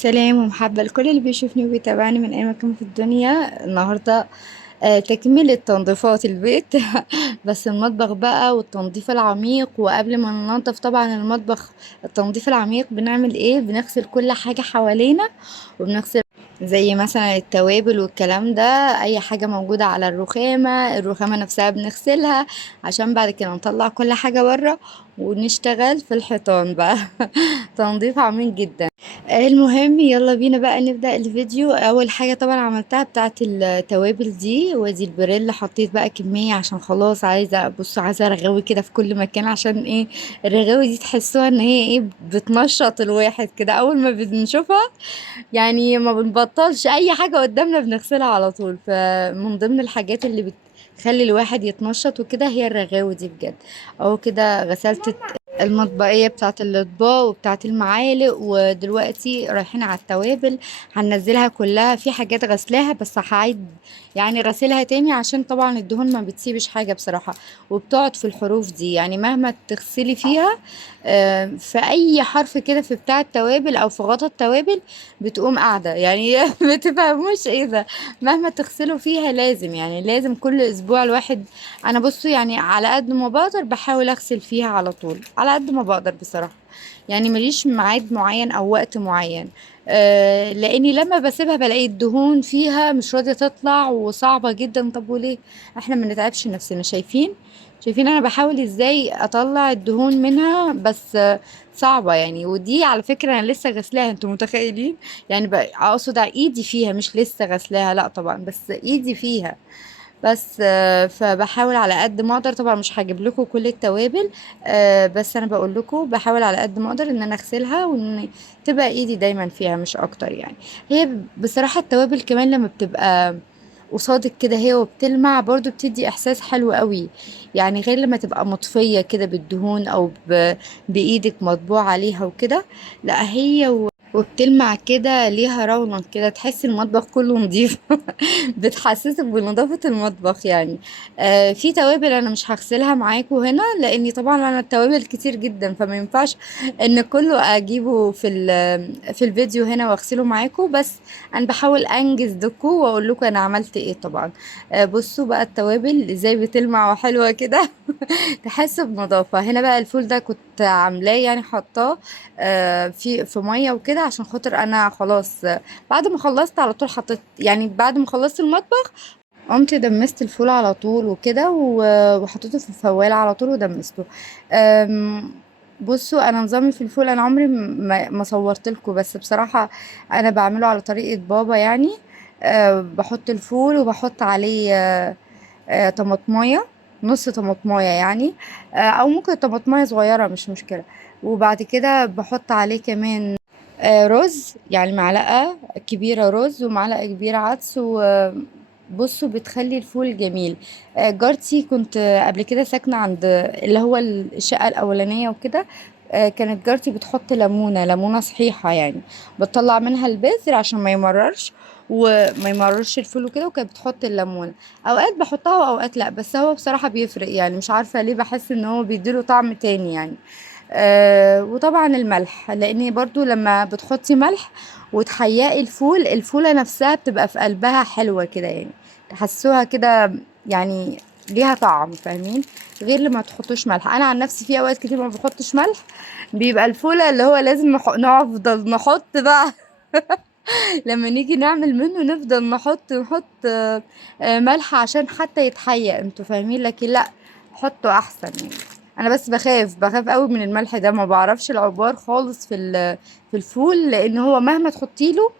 سلام ومحبة لكل اللي بيشوفني وبيتابعني من أي مكان في الدنيا. النهاردة تكملة تنظيفات البيت بس المطبخ بقى والتنظيف العميق. وقبل ما ننظف طبعا المطبخ التنظيف العميق بنعمل ايه؟ بنغسل كل حاجة حوالينا، وبنغسل زي مثلا التوابل والكلام ده. اي حاجة موجودة على الرخامة نفسها بنغسلها عشان بعد كده نطلع كل حاجة بره ونشتغل في الحيطان بقى. تنظيف عميق جدا. المهم يلا بينا بقى نبدأ الفيديو. اول حاجة طبعا عملتها بتاعة التوابل دي، ودي البريل حطيت بقى كمية عشان خلاص عايزة رغاوي كده في كل مكان. عشان ايه؟ الرغاوي دي تحسوها ان هي ايه، بتنشط الواحد كده اول ما بنشوفها. يعني ما بنبطلش اي حاجة قدامنا بنغسلها على طول. فمن ضمن الحاجات اللي بتخلي الواحد يتنشط وكده هي الرغاوي دي بجد. اهو كده غسلت المطبقية بتاعة الأطباق وبتاعة المعالق، ودلوقتي رايحين على التوابل. هننزلها كلها، في حاجات غسلاها بس هعيد يعني غسلها تاني عشان طبعا الدهون ما بتسيبش حاجة بصراحة، وبتقعد في الحروف دي. يعني مهما تغسلي فيها في أي حرف كده في بتاع التوابل أو في غطا التوابل بتقوم قاعدة يعني. ما تفهموش ايه ده. مهما تغسلوا فيها لازم، يعني لازم كل أسبوع الواحد. انا بصوا يعني على قد ما بقدر بحاول اغسل فيها على طول، على قد ما بقدر بصراحة. يعني ماليش ميعاد معين او وقت معين. لاني لما بسيبها بلاقي الدهون فيها مش راضية تطلع وصعبة جدا. طب وليه احنا ما نتعبش نفسنا؟ شايفين انا بحاول ازاي اطلع الدهون منها، بس صعبة يعني. ودي على فكرة انا لسه غسلاها، انتوا متخيلين؟ يعني اقصد على ايدي فيها، مش لسه غسلاها لا طبعا، بس ايدي فيها. بس فبحاول على قد ما اقدر. طبعا مش هجيب لكم كل التوابل، بس انا بقول لكم بحاول على قد ما اقدر ان انا اغسلها وان تبقى ايدي دايما فيها مش اكتر يعني. هي بصراحة التوابل كمان لما بتبقى قصادك كده هي وبتلمع برضو بتدي احساس حلو قوي. يعني غير لما تبقى مطفية كده بالدهون او بايدك مطبوع عليها وكده. لا هي وبتلمع كده ليها رونق كده، تحس المطبخ كله نظيف. بتحسسك بنظافة المطبخ يعني. في توابل انا مش هغسلها معاكم هنا، لاني طبعا انا التوابل كتير جدا فما ينفعش ان كله اجيبه في الفيديو هنا واغسله معاكم. بس انا بحاول انجز لكم واقول لكم انا عملت ايه طبعا. بصوا بقى التوابل ازاي بتلمع وحلوة كده. تحس بنظافة. هنا بقى الفول ده كنت عاملاه يعني حطاه في مية وكده عشان خاطر انا خلاص. بعد ما خلصت على طول حطيت، يعني بعد ما خلصت المطبخ قمت دمست الفول على طول وكده وحطيته في الفوال على طول ودمسته. أم، بصوا انا نظامي في الفول انا عمري ما صورت لكم، بس بصراحة انا بعمله على طريقة بابا يعني. بحط الفول وبحط عليه طماطمايه، نص طماطمايه يعني. او ممكن طماطمايه صغيرة مش مشكلة. وبعد كده بحط عليه كمان رز، يعني معلقة كبيرة رز ومعلقة كبيرة عدس. وبصوا بتخلي الفول جميل. جارتي كنت قبل كده ساكنة عند اللي هو الشقة الأولانية وكده. كانت جارتي بتحط ليمونة صحيحة يعني، بتطلع منها البذر عشان ما يمررش وما يمررش الفول وكده، وكانت بتحط الليمونة. اوقات بحطها واوقات لا، بس هو بصراحة بيفرق يعني، مش عارفة ليه بحس ان هو بيديله طعم تاني يعني. وطبعا الملح، لان برضو لما بتحطي ملح وتحيقي الفولة نفسها بتبقى في قلبها حلوة كده يعني، تحسوها كده يعني ليها طعم، فاهمين؟ غير لما تحطوش ملح. انا عن نفسي في اوقات كتير ما بحطش ملح، بيبقى الفولة اللي هو لازم نفضل نحط بقى. لما نيجي نعمل منه نفضل نحط ملح عشان حتى يتحيق، انتوا فاهمين؟ لكن لا، حطه احسن يعني. انا بس بخاف قوي من الملح ده، ما بعرفش العبار خالص في الفول، لان هو مهما تحطي له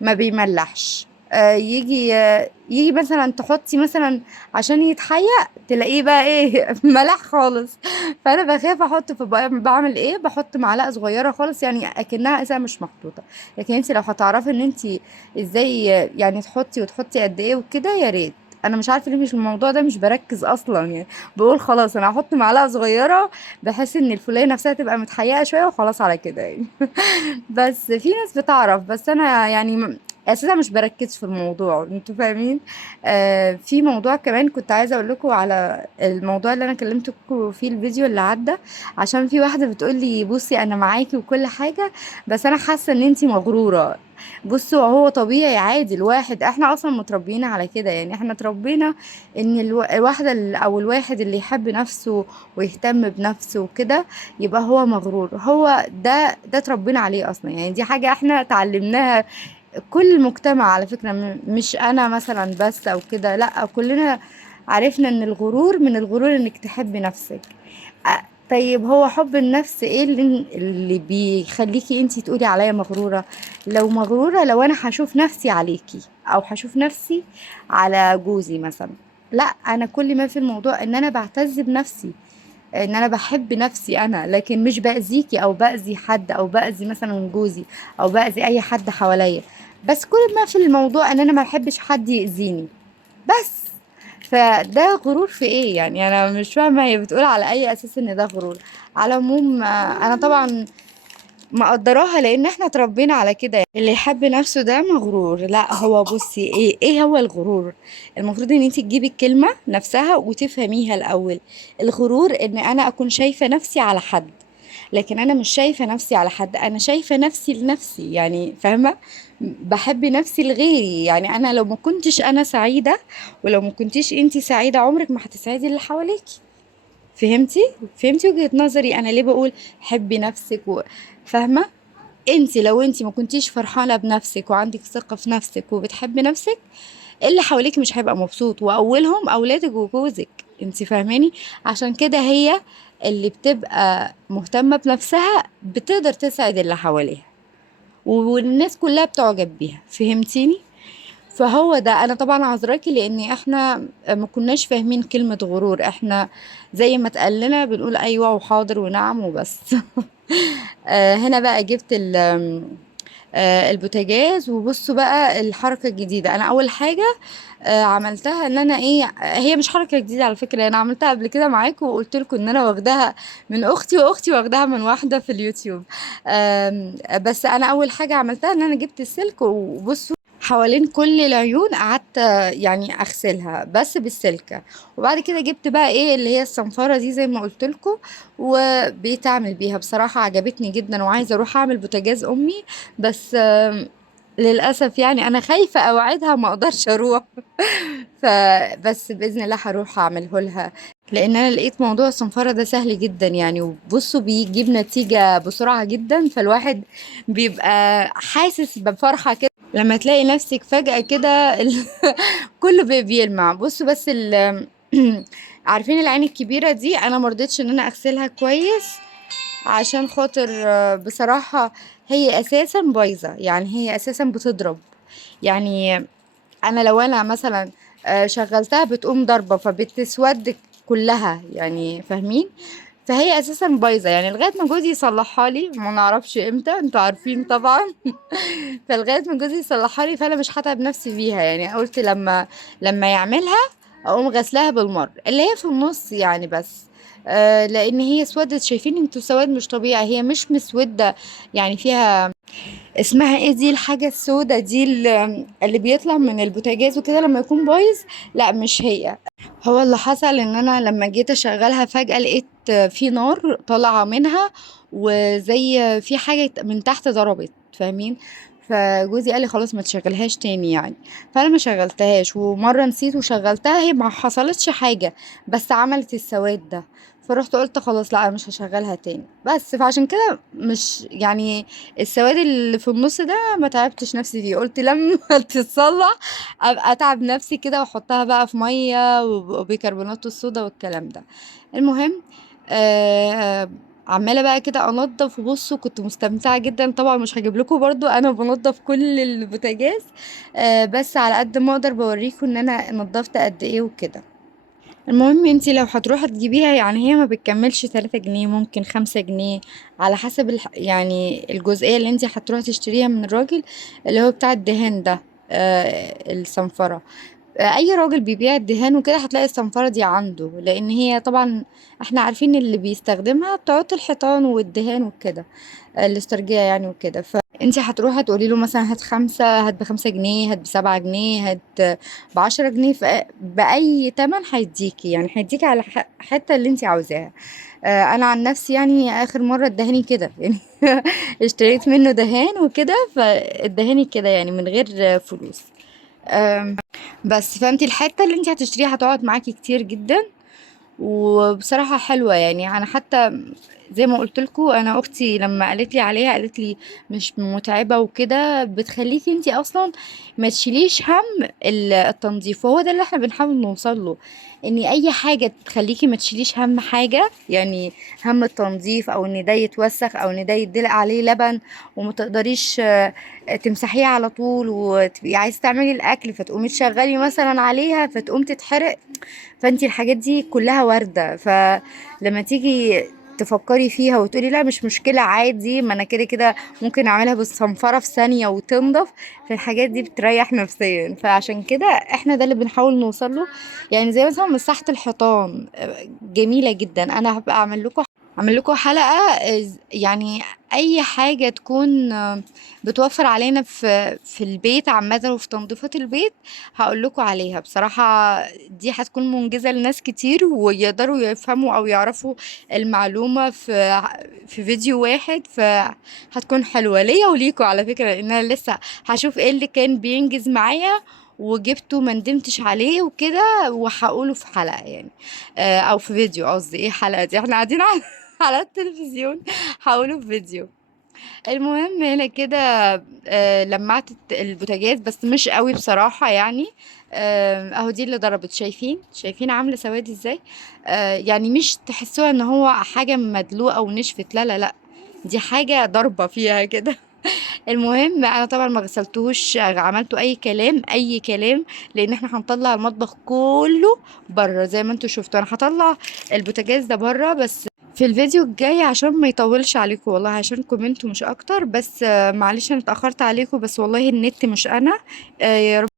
ما بيملحش. يجي مثلا تحطي مثلا عشان يتحيق تلاقيه بقى ايه ملح خالص. فانا بخاف احط، بعمل ايه؟ بحط معلقه صغيره خالص يعني اكنها اساسا مش محطوطه. لكن انت لو هتعرفي ان انت ازاي يعني تحطي وتحطي قد ايه وكده يا ريت. انا مش عارفه ليه مش الموضوع ده مش بركز اصلا يعني. بقول خلاص انا هحط معلقه صغيره بحيث ان الفوليه نفسها تبقى متحيقه شويه وخلاص على كده يعني. بس في ناس بتعرف، بس انا يعني اساسا مش بركز في الموضوع، انتوا فاهمين. في موضوع كمان كنت عايزه اقول لكم على الموضوع اللي انا كلمتكم فيه الفيديو اللي عدى. عشان في واحده بتقول لي بصي انا معاكي وكل حاجه، بس انا حاسه ان انتي مغروره. بصوا هو طبيعي عادي، الواحد احنا اصلا متربيين على كده، يعني احنا اتربينا ان الواحده او الواحد اللي يحب نفسه ويهتم بنفسه وكده يبقى هو مغرور. هو ده اتربينا عليه اصلا، يعني دي حاجه احنا اتعلمناها. كل المجتمع على فكرة، مش انا مثلا بس او كده، لا كلنا عرفنا ان الغرور، من الغرور انك تحبي نفسك. أ- طيب هو حب النفس ايه اللي بيخليكي انتي تقولي عليا مغرورة؟ لو مغرورة لو انا هشوف نفسي عليكي، او هشوف نفسي على جوزي مثلا. لا، انا كل ما في الموضوع ان انا بعتز بنفسي، ان انا بحب نفسي انا، لكن مش باذيكي او باذي حد او باذي مثلا جوزي او باذي اي حد حواليا. بس كل ما في الموضوع ان انا ما بحبش حد يأذيني بس. فده غرور في ايه يعني؟ انا مش فاهمه هي بتقول على اي اساس ان ده غرور. على العموم انا طبعا مقدراها لان احنا اتربينا على كده. اللي يحب نفسه ده مغرور. لا، هو بصي ايه هو الغرور؟ المفروض ان انت تجيبي الكلمة نفسها وتفهميها الاول. الغرور ان انا اكون شايفة نفسي على حد، لكن انا مش شايفة نفسي على حد، انا شايفة نفسي لنفسي، يعني فاهمة؟ بحب نفسي لغيري. يعني انا لو ما كنتش انا سعيدة، ولو ما كنتيش انت سعيدة، عمرك ما هتسعدي اللي حواليكي. فهمتي؟ فهمتي وجهة نظري انا ليه بقول حبي نفسك فاهمة؟ انت لو انت ما كنتيش فرحانة بنفسك وعندك ثقة في نفسك وبتحبي نفسك، اللي حواليك مش هيبقى مبسوط، واولهم اولادك وجوزك. انت فاهماني؟ عشان كده هي اللي بتبقى مهتمة بنفسها بتقدر تسعد اللي حواليها، والناس كلها بتعجب بيها. فهمتيني؟ فهو ده. انا طبعا عذراكي لان احنا ما كناش فاهمين كلمة غرور. احنا زي ما اتقال لنا بنقول ايوه وحاضر ونعم وبس. هنا بقى جبت البوتاجاز. وبصوا بقى الحركة الجديدة، انا اول حاجة عملتها ان انا ايه، هي مش حركة جديدة على فكرة، انا عملتها قبل كده معاكم وقلت لكم ان انا واخداها من اختي، واختي واخداها من واحدة في اليوتيوب. بس انا اول حاجة عملتها ان انا جبت السلك، وبصوا حوالين كل العيون قعدت يعني اغسلها بس بالسلكة. وبعد كده جبت بقى ايه اللي هي الصنفرة دي زي ما قلت لكم، وبقيت اعمل بيها. بصراحة عجبتني جدا وعايزة اروح اعمل بوتاجاز امي، بس للاسف يعني انا خايفة اوعدها ما اقدرش اروح. فبس باذن الله هروح اعمله لها، لان انا لقيت موضوع الصنفرة ده سهل جدا يعني. وبصوا بيجيب نتيجة بسرعة جدا، فالواحد بيبقى حاسس بفرحة كده لما تلاقي نفسك فجأة كده كله بيلمع. بصوا بس عارفين العين الكبيرة دي، انا مرضتش ان انا اغسلها كويس عشان خاطر بصراحة هي اساسا بايظة، يعني هي اساسا بتضرب. يعني انا لو انا مثلا شغلتها بتقوم ضربة فبتسود كلها، يعني فاهمين؟ فهي اساسا بايظه يعني، لغايه ما جوزي يصلحها لي، ما نعرفش امتى، انتوا عارفين طبعا. فلغايه ما جوزي يصلحها لي، فانا مش هتعب نفسي فيها يعني. قلت لما يعملها اقوم غسلاها بالمر اللي هي في النص يعني بس. لان هي اسودت، شايفين انتوا سواد مش طبيعي، هي مش مسوده يعني. فيها اسمها ايه دي الحاجة السودة دي اللي بيطلع من البوتاجاز وكده لما يكون بايظ؟ لا مش هي. هو اللي حصل ان انا لما جيت اشغلها فجأة لقيت في نار طالعة منها، وزي في حاجة من تحت ضربت، فاهمين؟ فجوزي قال لي خلاص ما تشغلهاش تاني يعني. فانا ما شغلتهاش، ومرة نسيت وشغلتها، هي ما حصلتش حاجة بس عملت السواد ده. فرحت قلت خلاص لا أنا مش هشغلها تاني. بس فعشان كده مش يعني السواد اللي في النص ده ما تعبتش نفسي فيه، قلت لما تتصلح ابقى اتعب نفسي كده واحطها بقى في ميه وبيكربونات الصودا والكلام ده. المهم آه عماله بقى كده انضف. وبصوا كنت مستمتعه جدا طبعا، مش هجيب لكم برضو انا بنضف كل البوتاجاز، بس على قد ما اقدر بوريكم ان انا نضفت قد ايه وكده. المهم انتي لو هتروحي تجيبيها يعني هي ما بتكملش 3 جنيه، ممكن 5 جنيه، على حسب يعني الجزئية اللي انتي هتروحي تشتريها من الراجل اللي هو بتاع الدهان ده، الصنفرة. اي راجل بيبيع الدهان وكده هتلاقي الصنفرة دي عنده، لان هي طبعا احنا عارفين اللي بيستخدمها بتوع الحيطان والدهان وكده، الاسترجية يعني وكده. فانتي هتروحي تقولي له مثلا هات خمسة، هات ب5 جنيه، هات ب7 جنيه، هات ب10 جنيه، بأي تمن هيديكي، يعني هيديكي على حتة اللي انتي عاوزاها. انا عن نفسي يعني اخر مرة ادهاني كده يعني اشتريت منه دهان وكده، فادهاني كده يعني من غير فلوس. بس فانتي الحتة اللي انتي هتشتريها هتقعد معاكي كتير جدا، وبصراحة حلوة يعني. انا حتى زي ما قلت لكم، انا اختي لما قالت لي عليها قالت لي مش متعبة وكده، بتخليكي انتي اصلا ما تشيليش هم التنظيف. وهو ده اللي احنا بنحاول نوصل له، ان اي حاجة تخليكي ما تشيليش هم حاجة، يعني هم التنظيف، او ان ده يتوسخ، او ان ده يدلق عليه لبن وما تقدريش تمسحيه على طول، وتبقي عايزة تعملي الاكل فتقومي تشغلي مثلا عليها فتقوم تتحرق. فانتي الحاجات دي كلها واردة، فلما تيجي تفكري فيها وتقولي لا مش مشكلة عادي، ما انا كده كده ممكن اعملها بالصنفرة في ثانية وتنضف، فالحاجات دي بتريح نفسيا. فعشان كده احنا ده اللي بنحاول نوصل له. يعني زي مثلا مساحة الحيطان جميلة جدا. انا هبقى اعمل لكم حلقة، يعني اي حاجة تكون بتوفر علينا في البيت عامة وفي تنظيفات البيت، هقول لكم عليها بصراحة. دي هتكون منجزة لناس كتير، ويقدروا يفهموا او يعرفوا المعلومة في فيديو واحد، فهتكون حلوة ليا وليكوا على فكرة، لان انا لسه هشوف ايه اللي كان بينجز معايا وجبته ما ندمتش عليه وكده، وهقوله في حلقة يعني، او في فيديو. قصدي ايه حلقة دي، احنا قاعدين على على التلفزيون، هقوله في فيديو. المهم هنا كده لمعت البوتاجاز بس مش قوي بصراحة يعني. اهو دي اللي ضربت، شايفين عاملة سواد ازاي. يعني مش تحسوها ان هو حاجة مدلوقة ونشفت، لا لا لا، دي حاجة ضربة فيها كده. المهم انا طبعا ما غسلتهوش، عملته اي كلام اي كلام، لان احنا هنطلع المطبخ كله بره زي ما انتوا شفتوا. انا هطلع البوتاجاز ده بره بس في الفيديو الجاي عشان ما يطولش عليكم، والله عشان كومنتوا مش اكتر. بس معلش انا اتاخرت عليكم، بس والله النت مش انا. يا رب